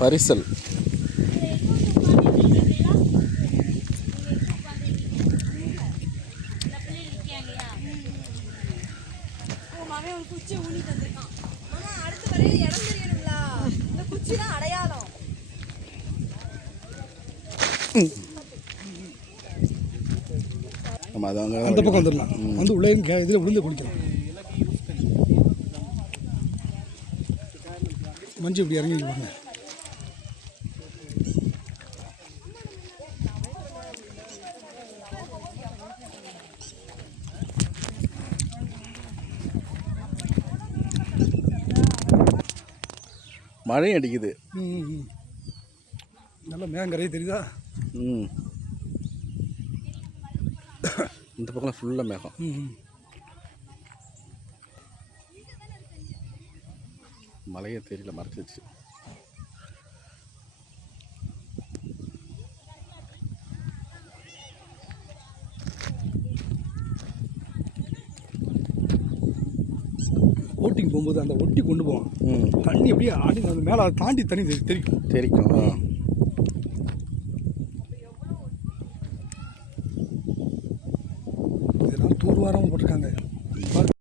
பரிசல். அந்த பக்கம் வந்துடலாம். வந்து உள்ளே இதில் விழுந்து குளிக்கலாம். மஞ்சள் இப்படி இறங்கி பாருங்க. மழையும் அடிக்குது. நல்லா மேங்கரையே தெரியுதா? இந்த பக்கம் ஃபுல்லாக மேகம். மழையே தெரியல, மறைச்சிச்சு. போட்டிங் போகும்போது அந்த ஒட்டி கொண்டு போவோம். தண்ணி அப்படியே ஆடி அந்த மேலே தாண்டி தண்ணி தெரிக்கும்.